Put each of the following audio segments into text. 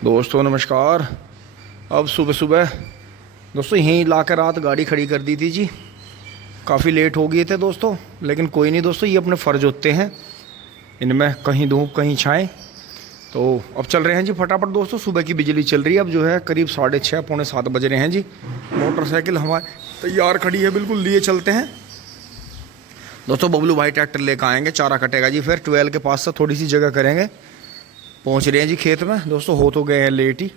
दोस्तों नमस्कार। अब सुबह सुबह दोस्तों यहीं ला कर रात गाड़ी खड़ी कर दी थी जी। काफ़ी लेट हो गए थे दोस्तों, लेकिन कोई नहीं दोस्तों, ये अपने फ़र्ज होते हैं, इनमें कहीं धूप कहीं छाएं। तो अब चल रहे हैं जी फटाफट दोस्तों। सुबह की बिजली चल रही है, अब जो है करीब 6:30 पौने 7 बज रहे हैं जी। मोटरसाइकिल हमारे तैयार खड़ी है, बिल्कुल लिए चलते हैं दोस्तों। बबलू भाई ट्रैक्टर लेकर आएंगे, चारा कटेगा जी, फिर 12 के पास से थोड़ी सी जगह करेंगे। पहुंच रहे हैं जी खेत में दोस्तों, हो तो गए हैं लेट ही।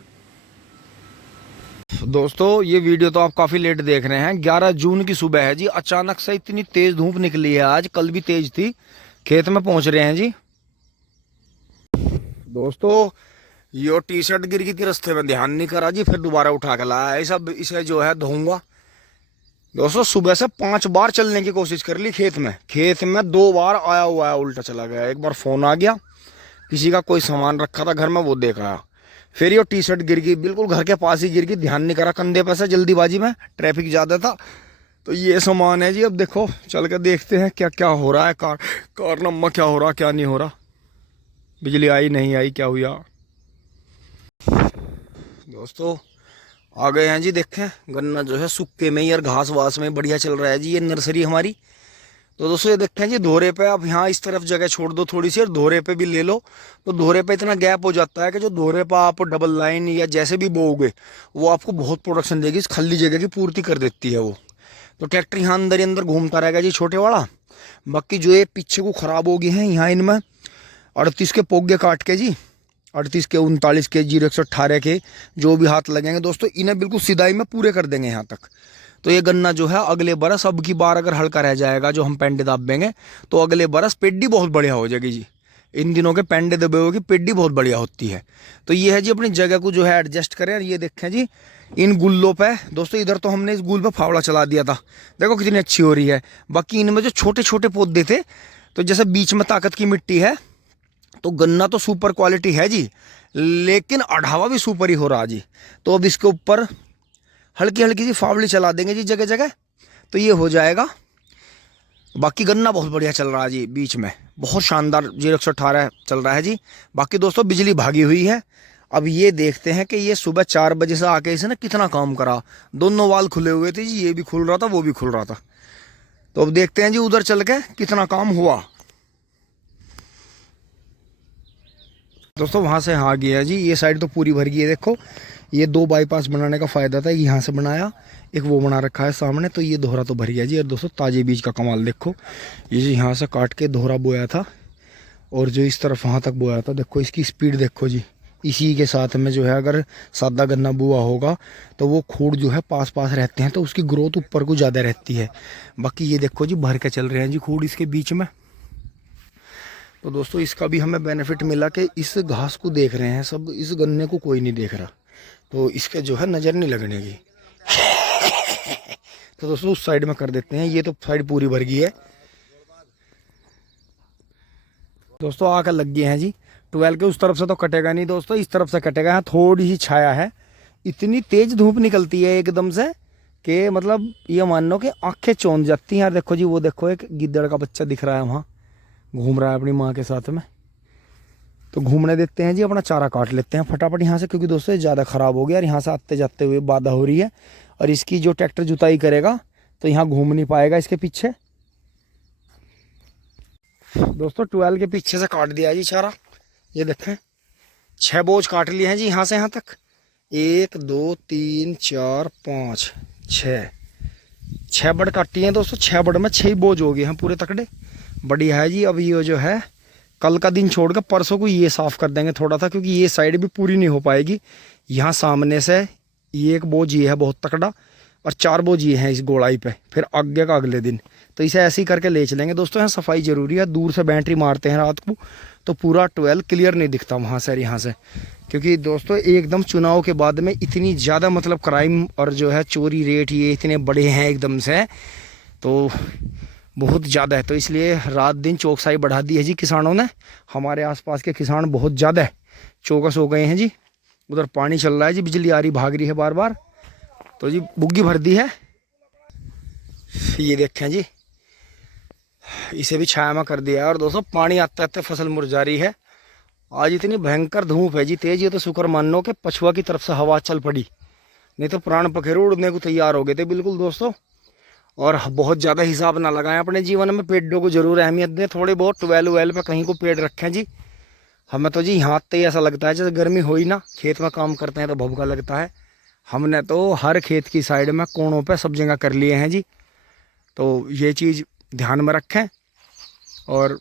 दोस्तों ये वीडियो तो आप काफ़ी लेट देख रहे हैं। 11 जून की सुबह है जी, अचानक से इतनी तेज़ धूप निकली है आज, कल भी तेज़ थी। खेत में पहुंच रहे हैं जी दोस्तों। ये टी शर्ट गिर गई थी रास्ते में, ध्यान नहीं करा जी, फिर दोबारा उठा के लाया है। सब इसे जो है धोऊंगा दोस्तों। सुबह से 5 बार चलने की कोशिश कर ली खेत में 2 बार आया हुआ है, उल्टा चला गया। एक बार फ़ोन आ गया, किसी का कोई सामान रखा था घर में, वो देखा। फिर ये टी शर्ट गिर गई, बिल्कुल घर के पास ही गिर गई, ध्यान नहीं करा, कंधे पर से जल्दीबाजी में, ट्रैफिक ज़्यादा था। तो ये सामान है जी। अब देखो चल कर देखते हैं क्या क्या हो रहा है, कारनामा क्या हो रहा क्या नहीं हो रहा। बिजली आई नहीं आई, क्या हुआ दोस्तों। आ गए हैं जी, देखें गन्ना जो है सूखे में ही और घास वास में बढ़िया चल रहा है जी। ये नर्सरी हमारी। तो दोस्तों ये देखते हैं जी, धोरे पे आप यहाँ इस तरफ जगह छोड़ दो थोड़ी सी, और धोरे पे भी ले लो। तो धोरे पे इतना गैप हो जाता है कि जो धोरे पे आप डबल लाइन या जैसे भी बोओगे, वो आपको बहुत प्रोडक्शन देगी। इस खाली जगह की पूर्ति कर देती है वो। तो ट्रैक्टर यहाँ अंदर ही अंदर घूमता रहेगा जी, छोटे वाला। बाकी जो ये पीछे को ख़राब हो गए हैं, यहाँ इनमें 38 के पोगे काट के जी, 38 के 39 के 0 118 के जो भी हाथ लगेंगे दोस्तों, इन्हें बिल्कुल सिदाई में पूरे कर देंगे यहाँ तक। तो ये गन्ना जो है अगले बरस, अब की बार अगर हल्का रह जाएगा जो हम पेंडे दाबेंगे, तो अगले बरस पेड्डी बहुत बढ़िया हो जाएगी जी। इन दिनों के पेंडे दबे हुए की पेड्डी बहुत बढ़िया होती है। तो ये है जी, अपनी जगह को जो है एडजस्ट करें। ये देखें जी, इन गुल्लों पे दोस्तों, इधर तो हमने इस गुल पे फावड़ा चला दिया था, देखो कितनी अच्छी हो रही है। बाकी इनमें जो छोटे छोटे पौधे थे, तो जैसे बीच में ताकत की मिट्टी है, तो गन्ना तो सुपर क्वालिटी है जी, लेकिन अढ़ावा भी सुपर ही हो रहा जी। तो अब इसके ऊपर हल्की हल्की सी फावड़ी चला देंगे जी जगह जगह, तो ये हो जाएगा। बाकी गन्ना बहुत बढ़िया चल रहा है जी, बीच में बहुत शानदार 0 118 चल रहा है जी। बाकी दोस्तों बिजली भागी हुई है। अब ये देखते हैं कि ये सुबह 4 बजे से आके इसने कितना काम करा। दोनों वाल खुले हुए थे जी, ये भी खुल रहा था वो भी खुल रहा था। तो अब देखते हैं जी उधर चल के कितना काम हुआ दोस्तों। वहां से यहाँ गया जी, ये साइड तो पूरी भर गई है। देखो ये 2 बाईपास बनाने का फ़ायदा था, यहाँ से बनाया, एक वो बना रखा है सामने, तो ये दोहरा तो भर गया जी। और दोस्तों ताजे बीज का कमाल देखो, ये जी यहाँ से काट के दोहरा बोया था, और जो इस तरफ वहाँ तक बोया था, देखो इसकी स्पीड देखो जी। इसी के साथ में जो है, अगर सादा गन्ना बुआ होगा तो वो खूड़ जो है पास पास रहते हैं, तो उसकी ग्रोथ ऊपर को ज़्यादा रहती है। बाकी ये देखो जी, भर के चल रहे हैं जी खूड़ इसके बीच में। तो दोस्तों इसका भी हमें बेनिफिट मिला कि इस घास को देख रहे हैं सब, इस गन्ने को कोई नहीं देख रहा, तो इसके जो है नज़र नहीं लगने की। तो दोस्तों उस साइड में कर देते हैं, ये तो साइड पूरी भर गई है दोस्तों। आकर लग गए हैं जी 12 के। उस तरफ से तो कटेगा नहीं दोस्तों, इस तरफ से कटेगा। यहाँ थोड़ी सी छाया है, इतनी तेज धूप निकलती है एकदम से कि मतलब ये मान लो कि आंखें चौंध जाती हैं यार। देखो जी, वो देखो एक गिद्दड़ का बच्चा दिख रहा है वहाँ, घूम रहा है अपनी माँ के साथ में। तो घूमने देते हैं जी, अपना चारा काट लेते हैं फटाफट यहाँ से, क्योंकि दोस्तों ज़्यादा ख़राब हो गया और यहाँ से आते जाते हुए बाधा हो रही है। और इसकी जो ट्रैक्टर जुताई करेगा तो यहाँ घूम नहीं पाएगा इसके पीछे। दोस्तों 12 के पीछे से काट दिया जी चारा। ये देखें 6 बोझ काट लिए हैं जी, यहाँ से यहाँ तक। 1 2 3 4 5 6 बड़ काटी हैं दोस्तों। 6 बड़ में 6 बोझ हो गए हैं पूरे तकड़े, बढ़िया है जी। अब ये जो है कल का दिन छोड़कर परसों को ये साफ़ कर देंगे थोड़ा सा, क्योंकि ये साइड भी पूरी नहीं हो पाएगी। यहाँ सामने से ये एक बोझ ये है बहुत तकड़ा, और 4 बोझ ये हैं इस गोलाई पे, फिर आगे का अगले दिन। तो इसे ऐसे ही करके ले चलेंगे दोस्तों। यहाँ सफाई ज़रूरी है, दूर से बैटरी मारते हैं रात को, तो पूरा 12 क्लियर नहीं दिखता वहाँ से और यहाँ से, क्योंकि दोस्तों एकदम चुनाव के बाद में इतनी ज़्यादा मतलब क्राइम और जो है चोरी रेट ये इतने बड़े हैं एकदम से, तो बहुत ज़्यादा है। तो इसलिए रात दिन चौकसाई बढ़ा दी है जी किसानों ने। हमारे आसपास के किसान बहुत ज़्यादा चौकस हो गए हैं जी। उधर पानी चल रहा है जी, बिजली आ रही भाग रही है बार बार, तो जी बुग्गी भर दी है। ये देखें जी, इसे भी छाया में कर दिया है। और दोस्तों पानी आते आते फसल मुरझा रही है, आज इतनी भयंकर धूप है जी, तेज। ये तो शुक्र मानो कि पछुआ की तरफ से हवा चल पड़ी, नहीं तो प्राण पखेरु उड़ने को तैयार हो गए थे बिल्कुल दोस्तों। और बहुत ज़्यादा हिसाब ना लगाएं अपने जीवन में, पेड़ों को जरूर अहमियत दें। थोड़े बहुत ट्वेल्व वेल पे कहीं को पेड़ रखें जी। हमें तो जी यहाँ तो ऐसा लगता है जैसे गर्मी हो ही ना, खेत में काम करते हैं तो भभका लगता है। हमने तो हर खेत की साइड में कोनों पे सब जगह कर लिए हैं जी। तो ये चीज़ ध्यान में रखें। और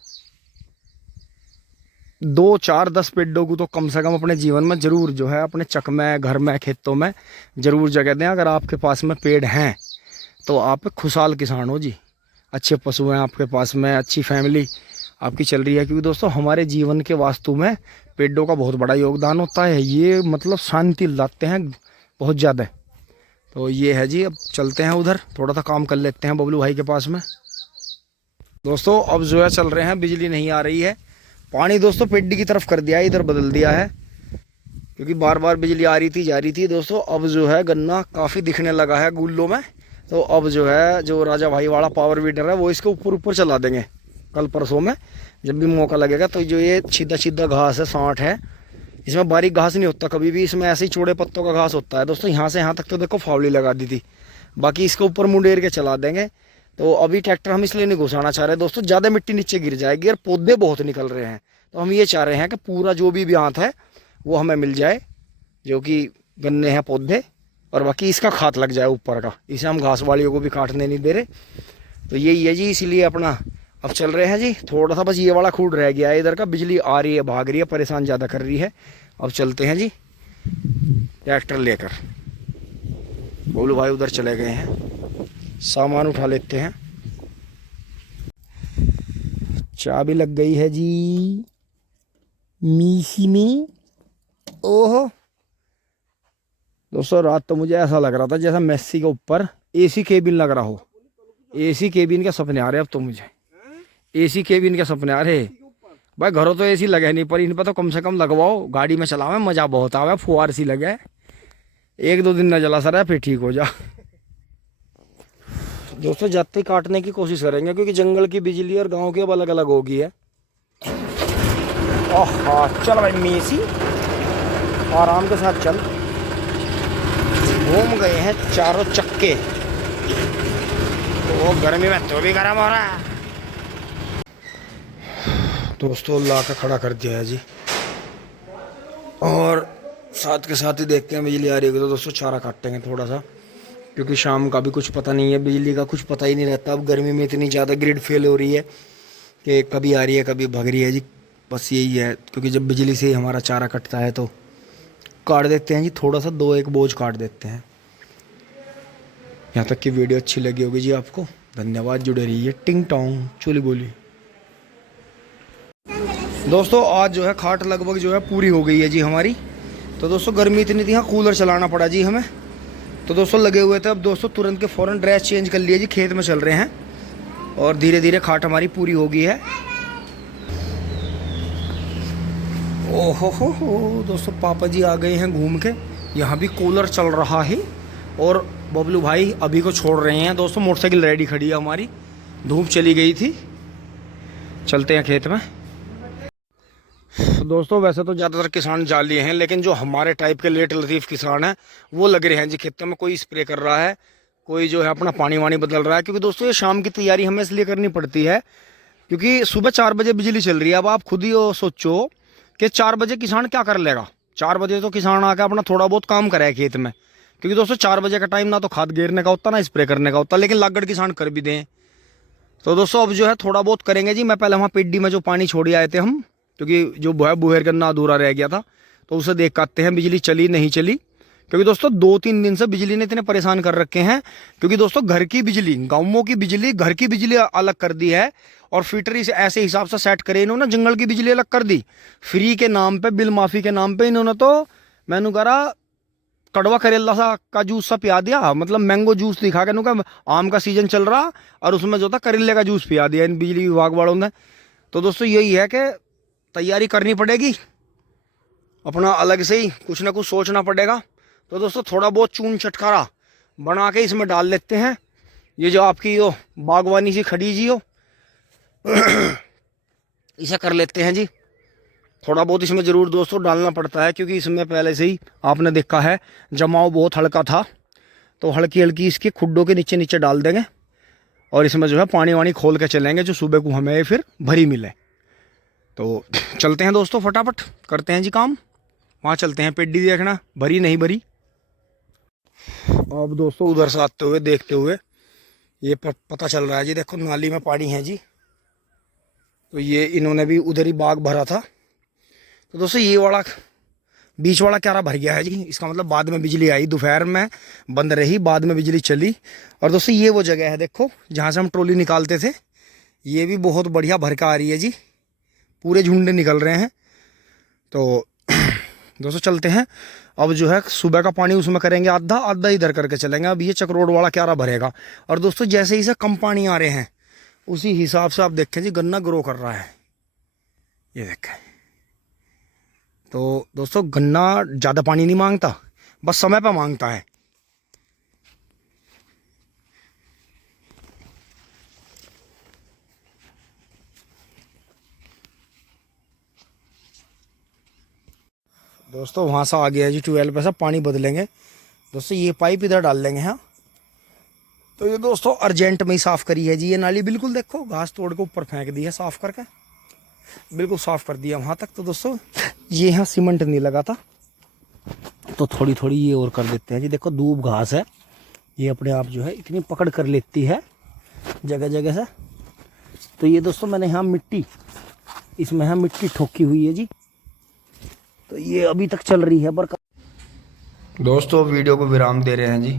2 4 10 पेड़ों को तो कम से कम अपने जीवन में ज़रूर जो है अपने चक में, घर में, खेतों में ज़रूर जगह दें। अगर आपके पास में पेड़ हैं तो आप खुशहाल किसान हो जी, अच्छे पशु हैं आपके पास में, अच्छी फैमिली आपकी चल रही है। क्योंकि दोस्तों हमारे जीवन के वास्तु में पेड़ों का बहुत बड़ा योगदान होता है। ये मतलब शांति लाते हैं बहुत ज़्यादा। तो ये है जी। अब चलते हैं उधर, थोड़ा सा काम कर लेते हैं बबलू भाई के पास में। दोस्तों अब जो है चल रहे हैं, बिजली नहीं आ रही है। पानी दोस्तों पेड्डी की तरफ कर दिया है, इधर बदल दिया है, क्योंकि बार बार बिजली आ रही थी जा रही थी दोस्तों। अब जो है गन्ना काफ़ी दिखने लगा है गुल्लों में। तो अब जो है जो राजा भाई वाला पावर वीडर है वो इसके ऊपर ऊपर चला देंगे कल परसों में, जब भी मौका लगेगा। तो जो ये सीधा सीधा घास है, सांठ है, इसमें बारीक घास नहीं होता कभी भी, इसमें ऐसे ही चौड़े पत्तों का घास होता है दोस्तों। यहाँ से यहाँ तक तो देखो फावली लगा दी थी, बाकी इसके ऊपर मुंडेर के चला देंगे। तो अभी ट्रैक्टर हम इसलिए नहीं घुसाना चाह रहे दोस्तों, ज़्यादा मिट्टी नीचे गिर जाएगी और पौधे बहुत निकल रहे हैं। तो हम ये चाह रहे हैं कि पूरा जो भी हाथ है वो हमें मिल जाए, जो कि गन्ने हैं पौधे, और बाकी इसका खाद लग जाए ऊपर का। इसे हम घास वालियों को भी काटने नहीं दे रहे। तो यही है जी, इसीलिए अपना अब चल रहे हैं जी। थोड़ा सा बस ये वाला खूड रह गया है इधर का, बिजली आ रही है, भाग रही है, परेशान ज़्यादा कर रही है। अब चलते हैं जी ट्रैक्टर लेकर। बोलू भाई उधर चले गए हैं, सामान उठा लेते हैं। चाबी लग गई है जी मीसी में। ओहो दोस्तों, रात तो मुझे ऐसा लग रहा था जैसा मेसी के ऊपर एसी केबिन लग रहा हो। एसी केबिन के सपने आ रहे अब तो मुझे, एसी केबिन के सपने आ रहे भाई। घरों तो एसी लगे नहीं, पर इन पर तो कम से कम लगवाओ, गाड़ी में चलावे मजा बहुत आवे, फुहार सी लगे। 1-2 दिन न जला सर फिर ठीक हो जा। दोस्तों जाते ही काटने की कोशिश करेंगे, क्योंकि जंगल की बिजली और गांव की अब अलग अलग होगी है। ओह चल भाई मेसी, आराम के साथ चल। घूम गए हैं चारों चक्के, तो गर्मी में तो भी गर्म हो रहा है दोस्तों। ला कर खड़ा कर दिया है जी, और साथ के साथ ही देखते हैं बिजली आ रही है तो दोस्तों चारा काटेंगे थोड़ा सा, क्योंकि शाम का भी कुछ पता नहीं है, बिजली का कुछ पता ही नहीं रहता। अब गर्मी में इतनी ज़्यादा ग्रिड फेल हो रही है कि कभी आ रही है कभी भाग रही है जी। बस यही है, क्योंकि जब बिजली से ही हमारा चारा कटता है तो काट देते हैं जी, थोड़ा सा 2-1 बोझ काट देते हैं। यहाँ तक की वीडियो अच्छी लगी होगी जी आपको, धन्यवाद। जुड़े रहिए टिंग टोंग चोली बोली। दोस्तों आज जो है खाट लगभग जो है पूरी हो गई है जी हमारी। तो दोस्तों गर्मी इतनी थी, हाँ कूलर चलाना पड़ा जी हमें। तो दोस्तों लगे हुए थे, अब दोस्तों तुरंत के फ़ौरन ड्रेस चेंज कर लिए जी, खेत में चल रहे हैं, और धीरे धीरे खाट हमारी पूरी हो गई है। ओहो हो दोस्तों, पापा जी आ गए हैं घूम के। यहाँ भी कूलर चल रहा है, और बबलू भाई अभी को छोड़ रहे हैं दोस्तों। मोटरसाइकिल रेडी खड़ी है हमारी, धूप चली गई थी। चलते हैं खेत में दोस्तों। वैसे तो ज़्यादातर किसान जा लिए हैं, लेकिन जो हमारे टाइप के लेट लतीफ़ किसान हैं वो लग रहे हैं जी खेतों में। कोई स्प्रे कर रहा है, कोई जो है अपना पानी वानी बदल रहा है। क्योंकि दोस्तों ये शाम की तैयारी हमें इसलिए करनी पड़ती है क्योंकि सुबह 4 बजे बिजली चल रही है। अब आप खुद ही सोचो कि 4 बजे किसान क्या कर लेगा। 4 बजे तो किसान आकर अपना थोड़ा बहुत काम करे खेत में, क्योंकि दोस्तों 4 बजे का टाइम ना तो खाद गेरने का होता ना स्प्रे करने का होता, लेकिन लागड़ किसान कर भी दें। तो दोस्तों अब जो है थोड़ा बहुत करेंगे जी। मैं पहले वहाँ पेड्डी में जो पानी छोड़ आए थे हम, क्योंकि जो बुहेर गन्ना अधूरा रह गया था, तो उसे देख के आते हैं बिजली चली नहीं चली। क्योंकि दोस्तों 2-3 दिन से बिजली ने इतने परेशान कर रखे हैं। क्योंकि दोस्तों घर की बिजली, गाँवों की बिजली, घर की बिजली अलग कर दी है, और फिटर इसे ऐसे हिसाब से सेट करे इन्होंने, जंगल की बिजली अलग कर दी। फ्री के नाम पे, बिल माफ़ी के नाम पे इन्होंने तो मैंने कहा कड़वा करेला सा का जूस सा पिया दिया, मतलब मैंगो जूस दिखा के नुका आम का सीजन चल रहा, और उसमें जो था करेले का जूस पिया दिया इन बिजली विभाग वालों ने। तो दोस्तों यही है कि तैयारी करनी पड़ेगी, अपना अलग से ही कुछ ना कुछ सोचना पड़ेगा। तो दोस्तों थोड़ा बहुत चून छटकारा बना के इसमें डाल लेते हैं। ये जो आपकी यो बागवानी सी खड़ी जी हो इसे कर लेते हैं जी। थोड़ा बहुत इसमें ज़रूर दोस्तों डालना पड़ता है, क्योंकि इसमें पहले से ही आपने देखा है जमाव बहुत हल्का था। तो हल्की हल्की इसके खुड्डों के नीचे नीचे डाल देंगे और इसमें जो है पानी वानी खोल के चलेंगे, जो सुबह को हमें फिर भरी मिले। तो चलते हैं दोस्तों, फटाफट करते हैं जी काम। वहाँ चलते हैं, पेड्डी देखना भरी नहीं भरी। अब दोस्तों उधर से आते हुए देखते हुए ये पता चल रहा है जी, देखो नाली में पानी है जी। तो ये इन्होंने भी उधर ही बाग भरा था। तो दोस्तों ये वाला बीच वाला क्यारा भर गया है जी। इसका मतलब बाद में बिजली आई, दोपहर में बंद रही, बाद में बिजली चली। और दोस्तों ये वो जगह है देखो जहाँ से हम ट्रॉली निकालते थे। ये भी बहुत बढ़िया भर का आ रही है जी, पूरे झुंडे निकल रहे हैं। तो दोस्तों चलते हैं। अब जो है सुबह का पानी उसमें करेंगे आधा आधा इधर करके चलेंगे। अब ये चक्रोड वाला क्यारा भरेगा। और दोस्तों जैसे ही से कम पानी आ रहे हैं उसी हिसाब से आप देखें जी गन्ना ग्रो कर रहा है, ये देखें। तो दोस्तों गन्ना ज़्यादा पानी नहीं मांगता, बस समय पर मांगता है। दोस्तों वहाँ से आ गया जी 12 पे से पानी बदलेंगे। दोस्तों ये पाइप इधर डाल लेंगे। हाँ तो ये दोस्तों अर्जेंट में ही साफ़ करी है जी ये नाली। बिल्कुल देखो घास तोड़ के ऊपर फेंक दी है, साफ़ करके बिल्कुल साफ़ कर दिया वहाँ तक। तो दोस्तों ये यहाँ सीमेंट नहीं लगा था, तो थोड़ी थोड़ी ये और कर देते हैं जी। देखो दूब घास है, ये अपने आप जो है इतनी पकड़ कर लेती है जगह जगह से। तो ये दोस्तों मैंने यहाँ मिट्टी, इसमें यहाँ मिट्टी ठोकी हुई है जी। तो ये अभी तक चल रही है बरकत। दोस्तों वीडियो को विराम दे रहे हैं जी,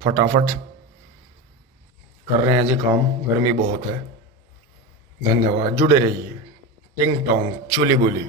फटाफट कर रहे हैं जी काम, गर्मी बहुत है। धन्यवाद, जुड़े रहिए। टिंग टोंग चुली बुली।